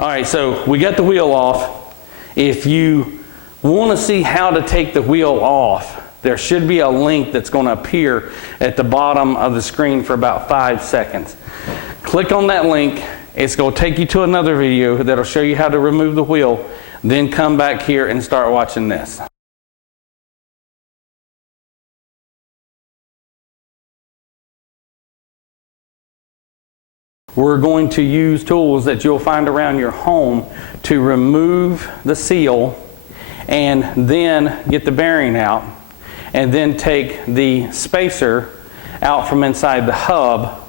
All right, so we got the wheel off. If you want to see how to take the wheel off, there should be a link that's going to appear at the bottom of the screen for about 5 seconds. Click on that link. It's going to take you to another video that'll show you how to remove the wheel. Then come back here and start watching this. We're going to use tools that you'll find around your home to remove the seal and then get the bearing out, and then take the spacer out from inside the hub.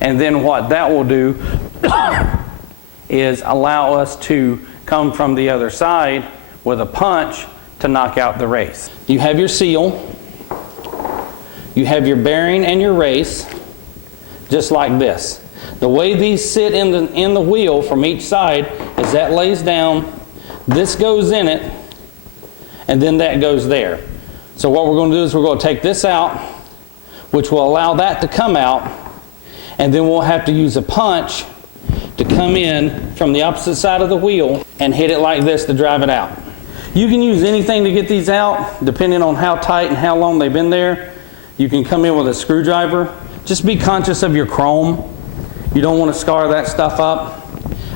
And then what that will do is allow us to come from the other side with a punch to knock out the race. You have your seal, you have your bearing and your race, just like this. The way these sit in the wheel from each side is that lays down, this goes in it, and then that goes there. So what we're going to do is we're going to take this out, which will allow that to come out, and then we'll have to use a punch to come in from the opposite side of the wheel and hit it like this to drive it out. You can use anything to get these out, depending on how tight and how long they've been there. You can come in with a screwdriver. Just be conscious of your chrome. You don't want to scar that stuff up.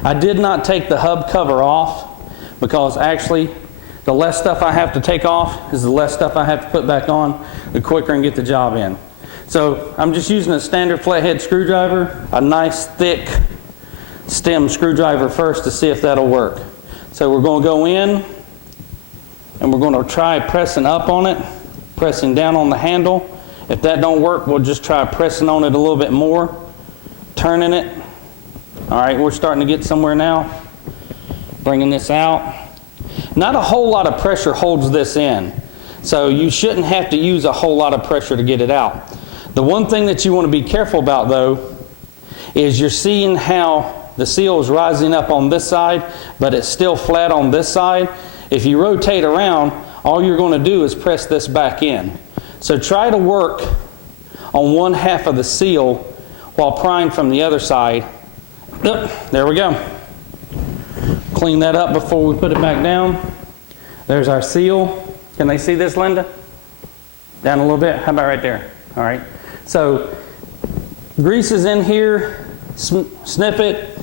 I did not take the hub cover off because actually the less stuff I have to take off is the less stuff I have to put back on, the quicker I can get the job in. So I'm just using a standard flathead screwdriver, a nice thick stem screwdriver first to see if that'll work. So we're going to go in and we're going to try pressing up on it, pressing down on the handle. If that don't work, we'll just try pressing on it a little bit more, turning it. All right, we're starting to get somewhere now. Bringing this out. Not a whole lot of pressure holds this in, so you shouldn't have to use a whole lot of pressure to get it out. The one thing that you want to be careful about though is you're seeing how the seal is rising up on this side, but it's still flat on this side. If you rotate around, all you're going to do is press this back in. So try to work on one half of the seal while prying from the other side. There we go. Clean that up before we put it back down. There's our seal. Can they see this, Linda? Down a little bit? How about right there? All right. So grease is in here. Sniff it.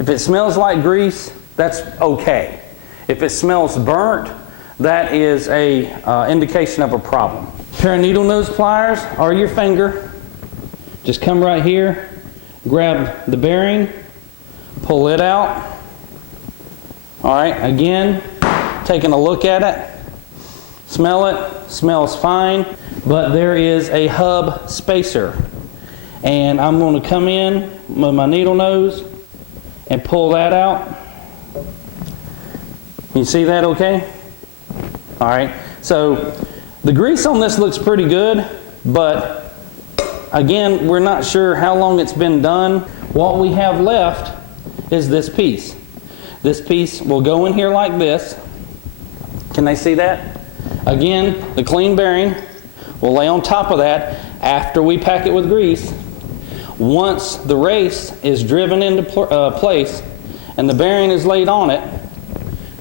If it smells like grease, that's okay. If it smells burnt, that is a indication of a problem. Pair of needle nose pliers or your finger. Just come right here, grab the bearing, pull it out. All right, again, taking a look at it. Smell it, smells fine, but there is a hub spacer. And I'm going to come in with my needle nose and pull that out. You see that okay? All right, so the grease on this looks pretty good, but again, we're not sure how long it's been done. What we have left is this piece. This piece will go in here like this. Can they see that? Again, the clean bearing will lay on top of that after we pack it with grease. Once the race is driven into place and the bearing is laid on it,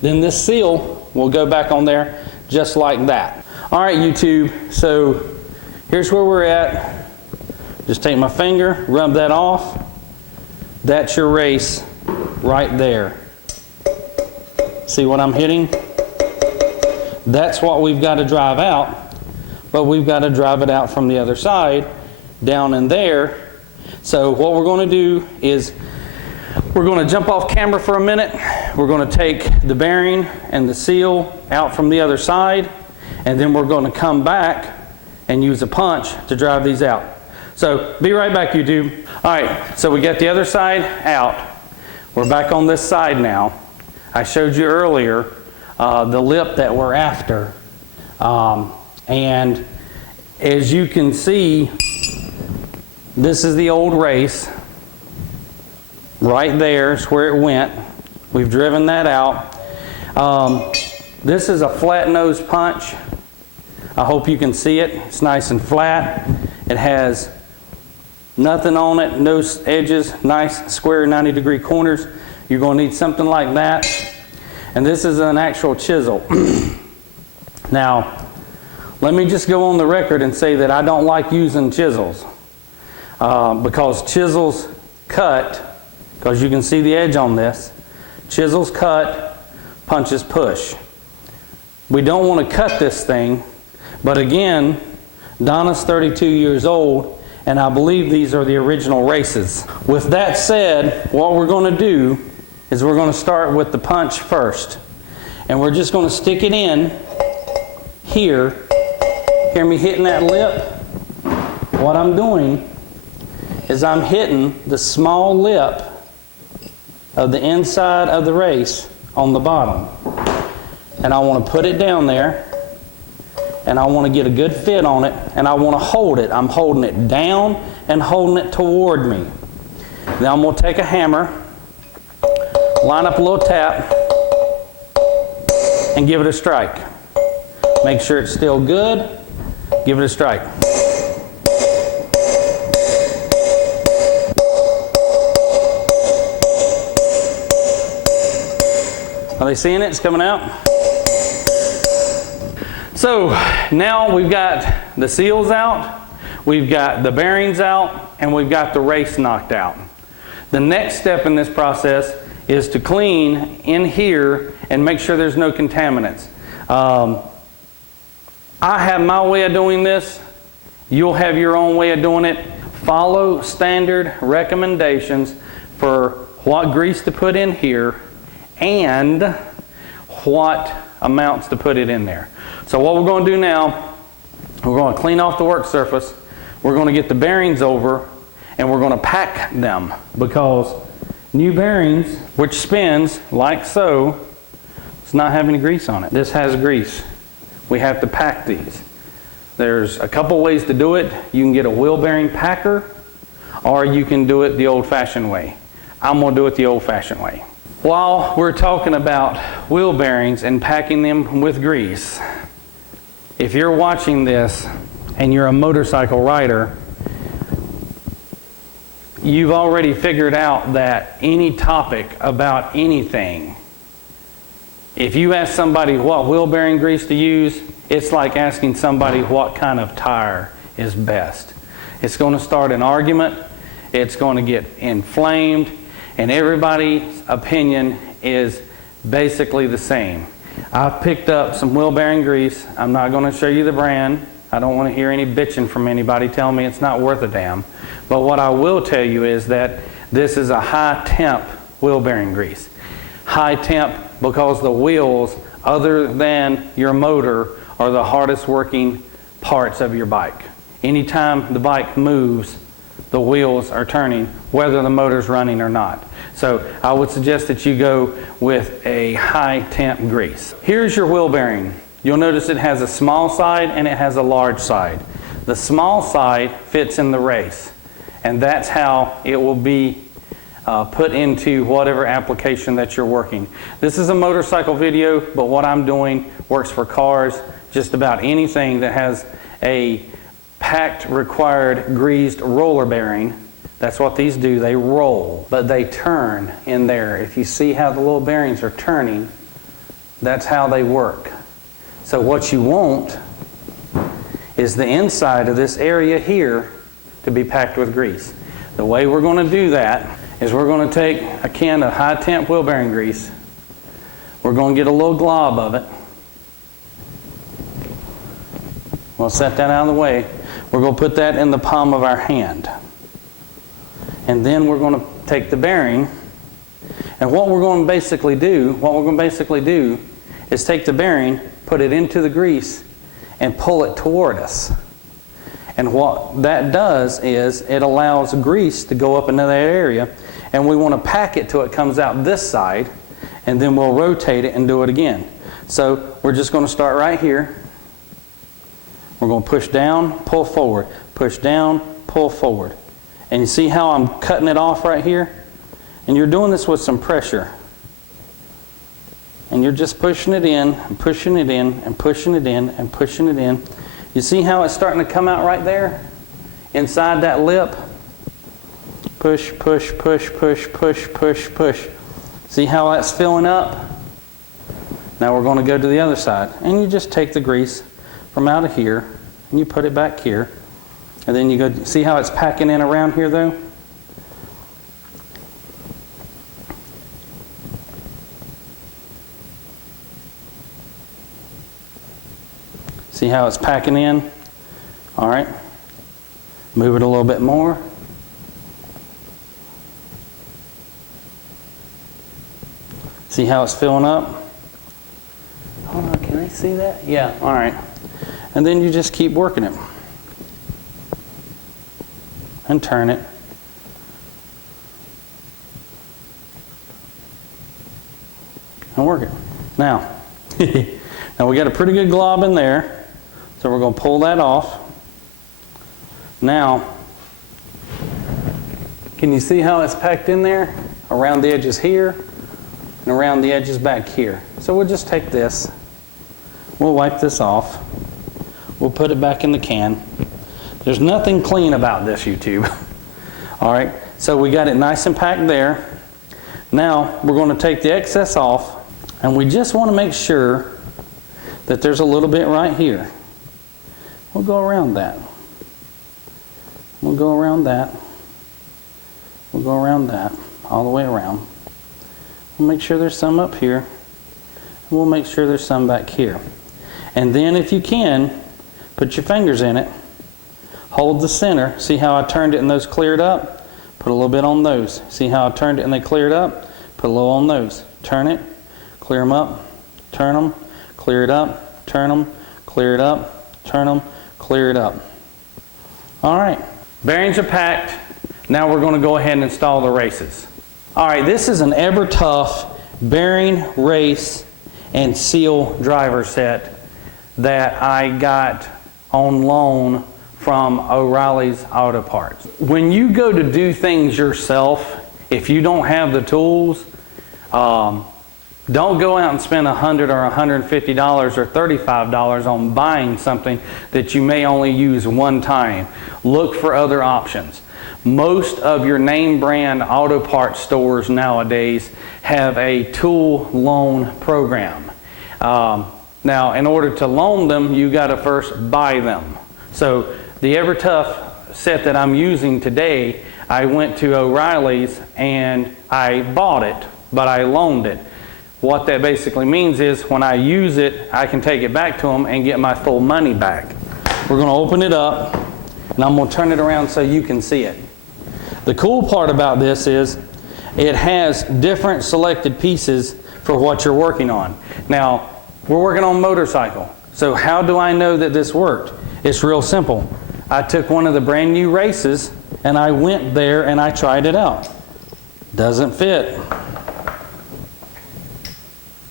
then this seal will go back on there just like that. All right, YouTube, so here's where we're at. Just take my finger, rub that off. That's your race right there. See what I'm hitting? That's what we've got to drive out, but we've got to drive it out from the other side, down in there. So what we're going to do is we're going to jump off camera for a minute. We're going to take the bearing and the seal out from the other side, and then we're going to come back and use a punch to drive these out. So be right back, YouTube. All right, so we got the other side out. We're back on this side now. I showed you earlier the lip that we're after. And as you can see, this is the old race. Right there is where it went. We've driven that out. This is a flat nose punch. I hope you can see it. It's nice and flat. It has nothing on it, no edges, nice square 90-degree corners. You're going to need something like that. And this is an actual chisel. Now, let me just go on the record and say that I don't like using chisels. Because chisels cut, because you can see the edge on this. Chisels cut, punches push. We don't want to cut this thing, but again, Donna's 32 years old, and I believe these are the original races. With that said, what we're going to do is we're going to start with the punch first. And we're just going to stick it in here. Hear me hitting that lip? What I'm doing is I'm hitting the small lip of the inside of the race on the bottom. And I want to put it down there, and I want to get a good fit on it, and I want to hold it. I'm holding it down and holding it toward me. Then I'm going to take a hammer, line up a little tap, and give it a strike. Make sure it's still good. Give it a strike. Are they seeing it? It's coming out. So now we've got the seals out, we've got the bearings out, and we've got the race knocked out. The next step in this process is to clean in here and make sure there's no contaminants. I have my way of doing this. You'll have your own way of doing it. Follow standard recommendations for what grease to put in here and what amounts to put it in there. So what we're going to do now, we're going to clean off the work surface. We're going to get the bearings over, and we're going to pack them, because new bearings, which spins like so, it's not having any grease on it. This has grease. We have to pack these. There's a couple ways to do it. You can get a wheel bearing packer, or you can do it the old-fashioned way. I'm going to do it the old-fashioned way. While we're talking about wheel bearings and packing them with grease, if you're watching this and you're a motorcycle rider, you've already figured out that any topic about anything, if you ask somebody what wheel bearing grease to use, it's like asking somebody what kind of tire is best. It's going to start an argument, it's going to get inflamed, and everybody's opinion is basically the same. I've picked up some wheel bearing grease. I'm not going to show you the brand. I don't want to hear any bitching from anybody telling me it's not worth a damn. But what I will tell you is that this is a high temp wheel bearing grease. High temp because the wheels, other than your motor, are the hardest working parts of your bike. Anytime the bike moves, the wheels are turning, whether the motor's running or not. So I would suggest that you go with a high temp grease. Here's your wheel bearing. You'll notice it has a small side and it has a large side. The small side fits in the race, and that's how it will be put into whatever application that you're working. This is a motorcycle video, but what I'm doing works for cars, just about anything that has a packed required greased roller bearing. That's what these do. They roll, but they turn in there. If you see how the little bearings are turning, that's how they work. So what you want is the inside of this area here to be packed with grease. The way we're going to do that is we're going to take a can of high temp wheel bearing grease. We're going to get a little glob of it. We'll set that out of the way. We're going to put that in the palm of our hand. And then we're going to take the bearing, and what we're going to basically do is take the bearing, put it into the grease, and pull it toward us. And what that does is it allows grease to go up into that area, and we want to pack it till it comes out this side, and then we'll rotate it and do it again. So we're just going to start right here. We're going to push down, pull forward, push down, pull forward. And you see how I'm cutting it off right here? And you're doing this with some pressure. And you're just pushing it in, and pushing it in, and pushing it in, and pushing it in. You see how it's starting to come out right there? Inside that lip? Push, push, push, push, push, push, push. See how that's filling up? Now we're going to go to the other side. And you just take the grease from out of here and you put it back here. And then you go, see how it's packing in around here though? See how it's packing in? All right. Move it a little bit more. See how it's filling up? Hold on, can I see that? Yeah, all right. And then you just keep working it. And turn it. And work it. Now, now we got a pretty good glob in there, so we're going to pull that off. Now, can you see how it's packed in there? Around the edges here, and around the edges back here. So we'll just take this, we'll wipe this off, we'll put it back in the can. There's nothing clean about this, YouTube. All right, so we got it nice and packed there. Now we're going to take the excess off, and we just want to make sure that there's a little bit right here. We'll go around that. We'll go around that. We'll go around that, all the way around. We'll make sure there's some up here. We'll make sure there's some back here. And then if you can, put your fingers in it. Hold the center. See how I turned it and those cleared up? Put a little bit on those. See how I turned it and they cleared up? Put a little on those. Turn it, clear them up, turn them, clear it up, turn them, clear it up, turn them, clear it up. All right, bearings are packed. Now we're going to go ahead and install the races. All right, this is an EverTough bearing, race, and seal driver set that I got on loan from O'Reilly's Auto Parts. When you go to do things yourself, if you don't have the tools, don't go out and spend $100 or $150 or $35 on buying something that you may only use one time. Look for other options. Most of your name brand auto parts stores nowadays have a tool loan program. Now, in order to loan them, you got to first buy them. So the EverTough set that I'm using today, I went to O'Reilly's and I bought it, but I loaned it. What that basically means is when I use it, I can take it back to them and get my full money back. We're going to open it up and I'm going to turn it around so you can see it. The cool part about this is it has different selected pieces for what you're working on. Now, we're working on motorcycle. So how do I know that this worked? It's real simple. I took one of the brand new races and I went there and I tried it out. Doesn't fit.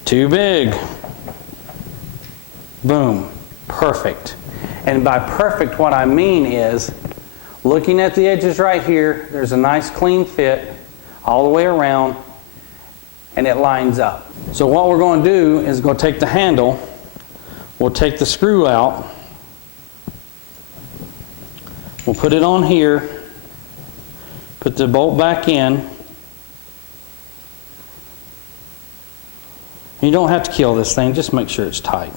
Too big. Boom. Perfect. And by perfect, what I mean is, looking at the edges right here, there's a nice clean fit all the way around and it lines up. So what we're going to do is go take the handle, we'll take the screw out, we'll put it on here, put the bolt back in. You don't have to kill this thing, just make sure it's tight.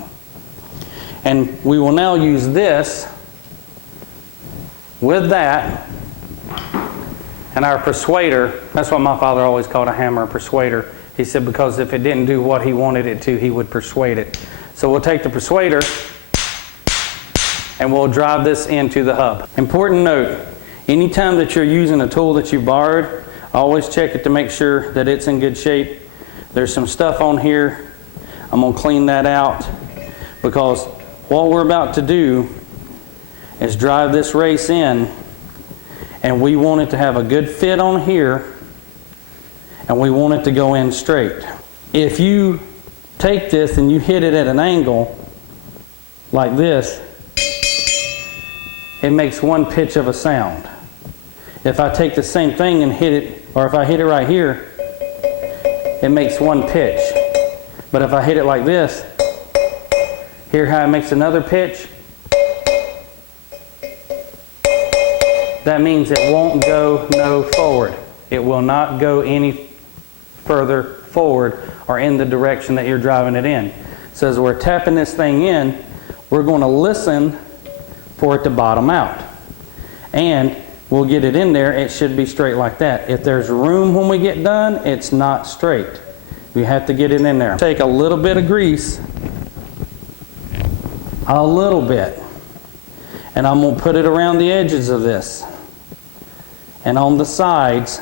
And we will now use this with that and our persuader. That's what my father always called a hammer, a persuader. He said because if it didn't do what he wanted it to, he would persuade it. So we'll take the persuader and we'll drive this into the hub. Important note, anytime that you're using a tool that you borrowed, always check it to make sure that it's in good shape. There's some stuff on here. I'm going to clean that out because what we're about to do is drive this race in, and we want it to have a good fit on here, and we want it to go in straight. If you take this and you hit it at an angle like this, it makes one pitch of a sound. If I take the same thing and hit it, or if I hit it right here, it makes one pitch. But if I hit it like this, hear how it makes another pitch? That means it won't go no forward. It will not go any further forward or in the direction that you're driving it in. So as we're tapping this thing in, we're going to listen for it to bottom out. And we'll get it in there, it should be straight like that. If there's room when we get done, it's not straight. You have to get it in there. Take a little bit of grease, a little bit, and I'm going to put it around the edges of this and on the sides.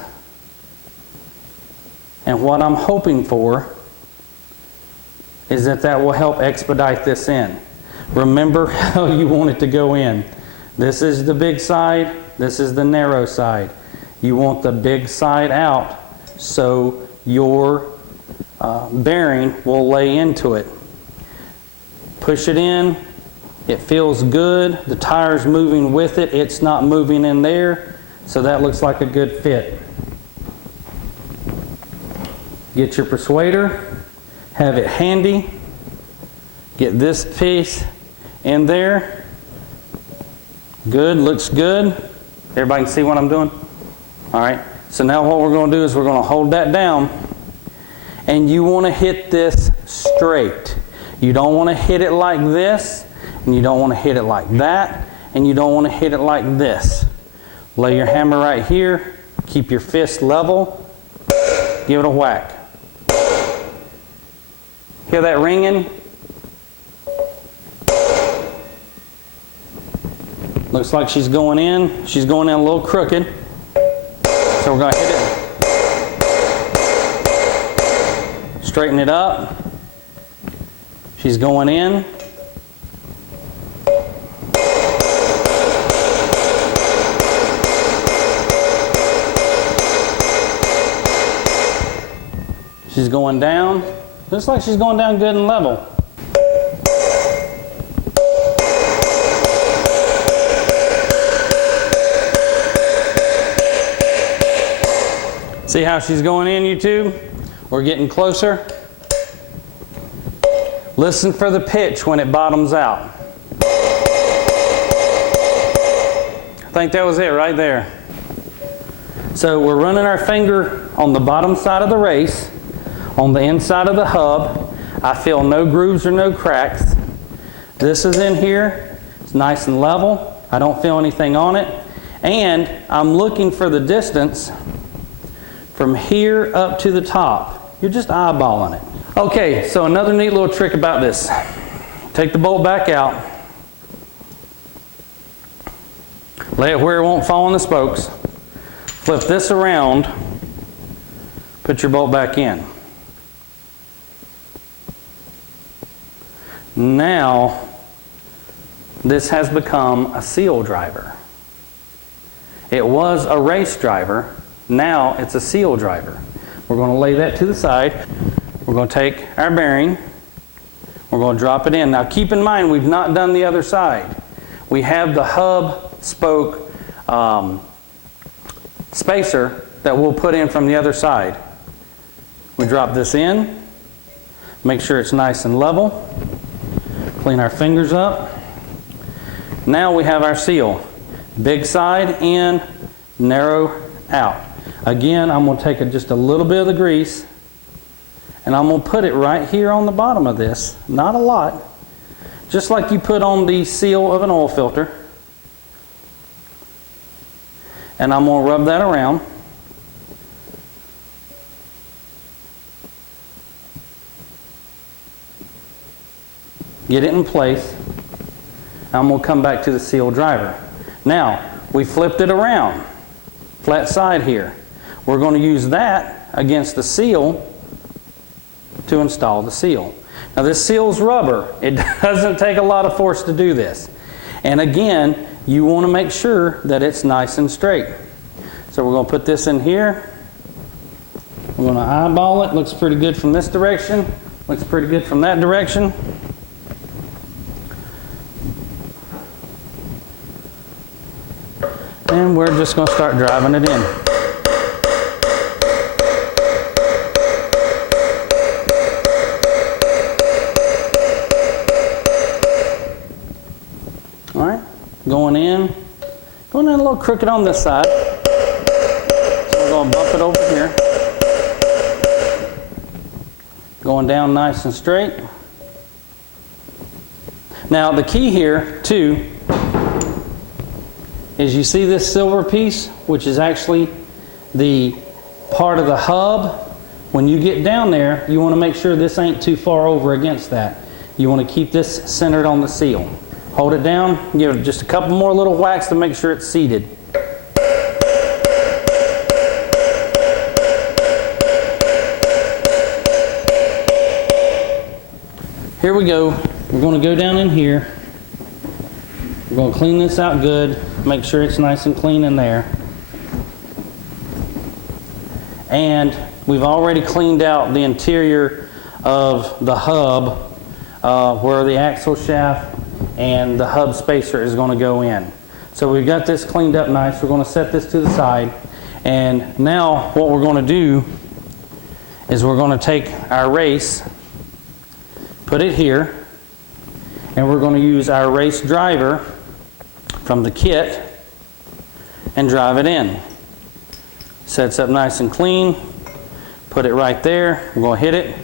And what I'm hoping for is that that will help expedite this in. Remember how you want it to go in. This is the big side, this is the narrow side. You want the big side out so your bearing will lay into it. Push it in, it feels good, the tire's moving with it, it's not moving in there, so that looks like a good fit. Get your persuader, have it handy, get this piece in there. Good, looks good. Everybody can see what I'm doing? All right, so now what we're going to do is we're going to hold that down, and you want to hit this straight. You don't want to hit it like this, and you don't want to hit it like that, and you don't want to hit it like this. Lay your hammer right here, keep your fist level, give it a whack. Hear that ringing? Looks like she's going in. She's going in a little crooked. So we're going to hit it. Straighten it up. She's going in. She's going down. Looks like she's going down good and level. See how she's going in, YouTube? We're getting closer. Listen for the pitch when it bottoms out. I think that was it right there. So we're running our finger on the bottom side of the race, on the inside of the hub. I feel no grooves or no cracks. This is in here. It's nice and level. I don't feel anything on it. And I'm looking for the distance from here up to the top. You're just eyeballing it. Okay, so another neat little trick about this. Take the bolt back out. Lay it where it won't fall on the spokes. Flip this around. Put your bolt back in. Now, this has become a seal driver. It was a race driver. Now it's a seal driver. We're going to lay that to the side. We're going to take our bearing. We're going to drop it in. Now keep in mind, we've not done the other side. We have the hub spoke spacer that we'll put in from the other side. We drop this in. Make sure it's nice and level. Clean our fingers up. Now we have our seal. Big side in, narrow out. Again, I'm going to take just a little bit of the grease and I'm going to put it right here on the bottom of this. Not a lot. Just like you put on the seal of an oil filter. And I'm going to rub that around. Get it in place. I'm going to come back to the seal driver. Now, we flipped it around. Flat side here. We're going to use that against the seal to install the seal. Now this seal's rubber. It doesn't take a lot of force to do this. And again, you want to make sure that it's nice and straight. So we're going to put this in here. We're going to eyeball it. Looks pretty good from this direction. Looks pretty good from that direction. And we're just going to start driving it in. All right, going in a little crooked on this side. So we're going to bump it over here. going down nice and straight. Now the key here too is you see this silver piece, which is actually the part of the hub. When you get down there, you want to make sure this ain't too far over against that. You want to keep this centered on the seal. Hold it down, give it just a couple more little whacks to make sure it's seated. Here we go. We're going to go down in here. We're going to clean this out good. Make sure it's nice and clean in there. And we've already cleaned out the interior of the hub where the axle shaft and the hub spacer is going to go in. So we've got this cleaned up nice. We're going to set this to the side. And now what we're going to do is we're going to take our race, put it here, and we're going to use our race driver from the kit and drive it in. Sets up nice and clean. Put it right there. We're going to hit it.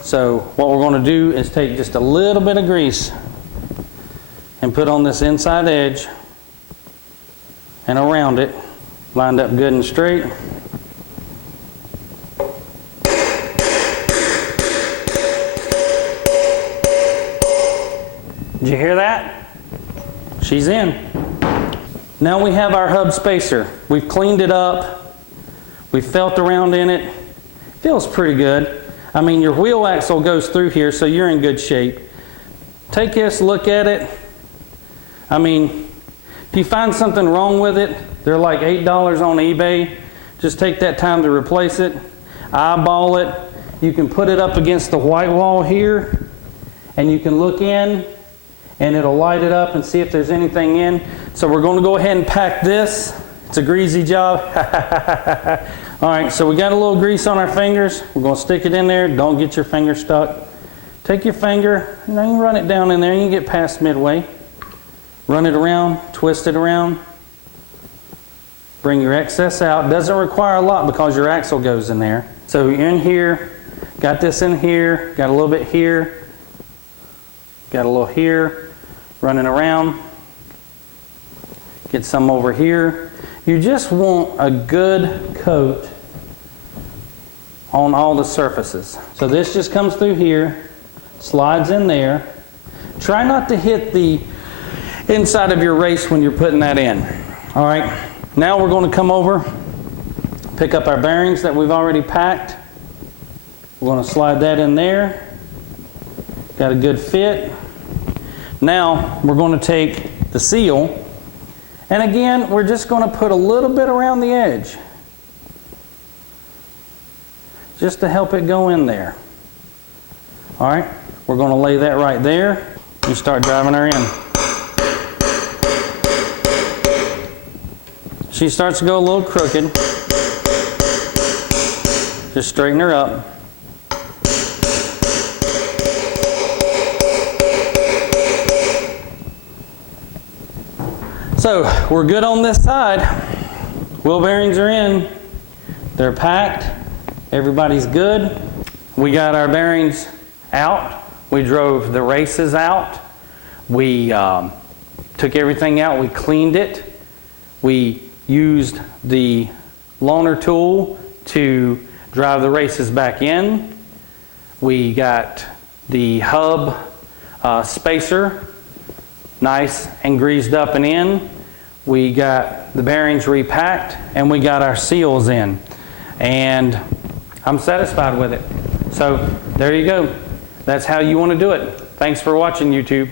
So what we're going to do is take just a little bit of grease and put on this inside edge and around it, lined up good and straight. Did you hear that? She's in. Now we have our hub spacer. We've cleaned it up. We've felt around in it. Feels pretty good. I mean, your wheel axle goes through here, so you're in good shape. Take this, look at it. I mean, if you find something wrong with it, they're like $8 on eBay. Just take that time to replace it. Eyeball it. You can put it up against the white wall here, and you can look in, and it'll light it up and see if there's anything in. So we're going to go ahead and pack this. It's a greasy job. All right, so we got a little grease on our fingers. We're going to stick it in there. Don't get your finger stuck. Take your finger, and then you run it down in there. You can get past midway. Run it around, twist it around. Bring your excess out. Doesn't require a lot because your axle goes in there. So you're in here, got this in here, got a little bit here, got a little here, running around. Get some over here. You just want a good coat on all the surfaces. So this just comes through here, slides in there. Try not to hit the inside of your race when you're putting that in. All right, now we're going to come over, pick up our bearings that we've already packed. We're going to slide that in there. Got a good fit. Now we're going to take the seal, and again, we're just going to put a little bit around the edge, just to help it go in there. All right, we're going to lay that right there and start driving her in. She starts to go a little crooked. Just straighten her up. So we're good on this side. Wheel bearings are in. They're packed. Everybody's good. We got our bearings out. We drove the races out. We took everything out. We cleaned it. We used the loaner tool to drive the races back in. We got the hub spacer nice and greased up and in. We got the bearings repacked, and we got our seals in. And I'm satisfied with it. So there you go. That's how you want to do it. Thanks for watching, YouTube.